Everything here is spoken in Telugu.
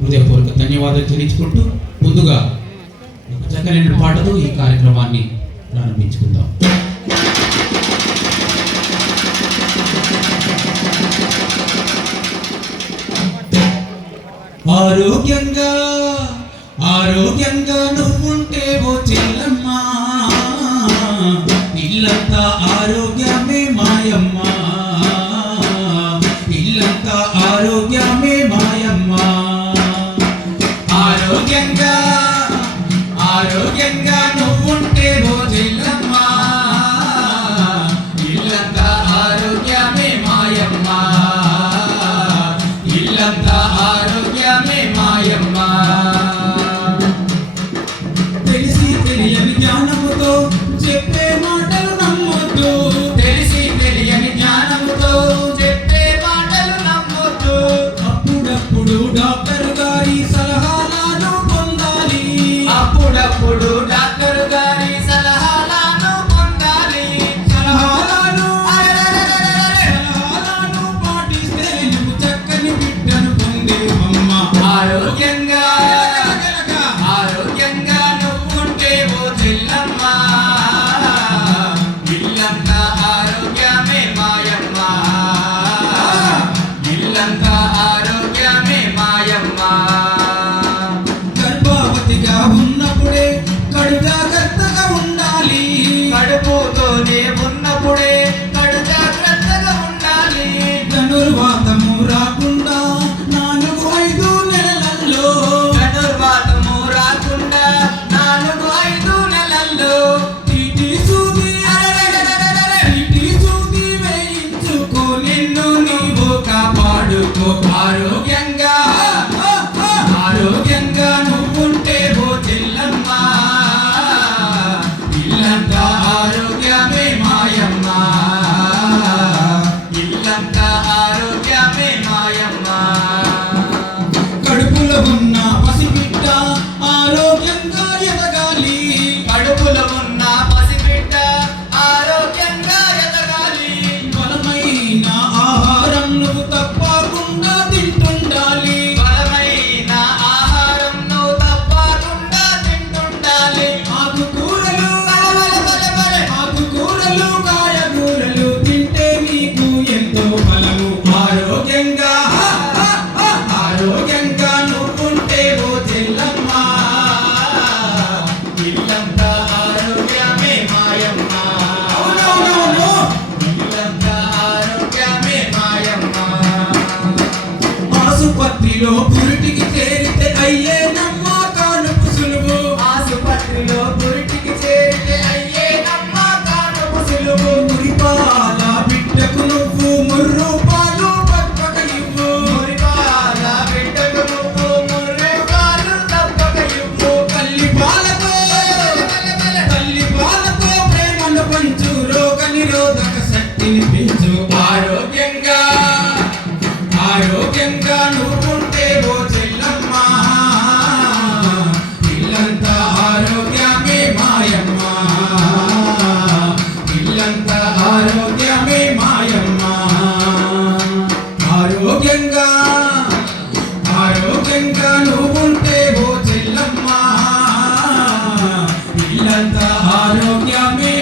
హృదయపూర్వక ధన్యవాదాలు తెలియచుకుంటూ ముందుగా ఒక చక్కనైన పాటతో ఈ కార్యక్రమాన్ని ప్రారంభించుకుందాం. ఆరోగ్యంగా ఆరోగ్యంగా నువ్వుంటే ఓ చెల్లమ్మా. ఇల్లంతా ఆరోగ్యం డాక్టర్ గారి సలహాలను పొందాలి. అప్పుడప్పుడు డాక్టర్ గారి సలహాలను పొందాలి. సలహాలను సలహాలను పాటిస్తే నువ్వు చక్కని బిడ్డను పొందేవమ్మ. ఆరోగ్యంగా ఆసుపత్రిలో పురిటికి చేరితే అయ్యేనమ్మ కానుపు సులువు. ఆసుపత్రిలో పురిటికి చేరితే అయ్యేనమ్మ కానుపు సులువు. మురిపాల బిడ్డకు నువ్వు ముర్రు పాలు తప్పక ఇవ్వు మురిపాల బిడ్డకు నువ్వు ముర్రు పాలు తప్పక ఇవ్వు తల్లి పాలతో తల్లి పాలతో ప్రేమను పంచు రోగ నిరోధక శక్తిని పెంచు. ఆరోగ్యమే మాయమ్మ. ఆరోగ్యంగా ఆరోగ్యంగా నువ్వుంటే ఓ చెల్లమ్మ. ఇల్లంతా ఆరోగ్యమే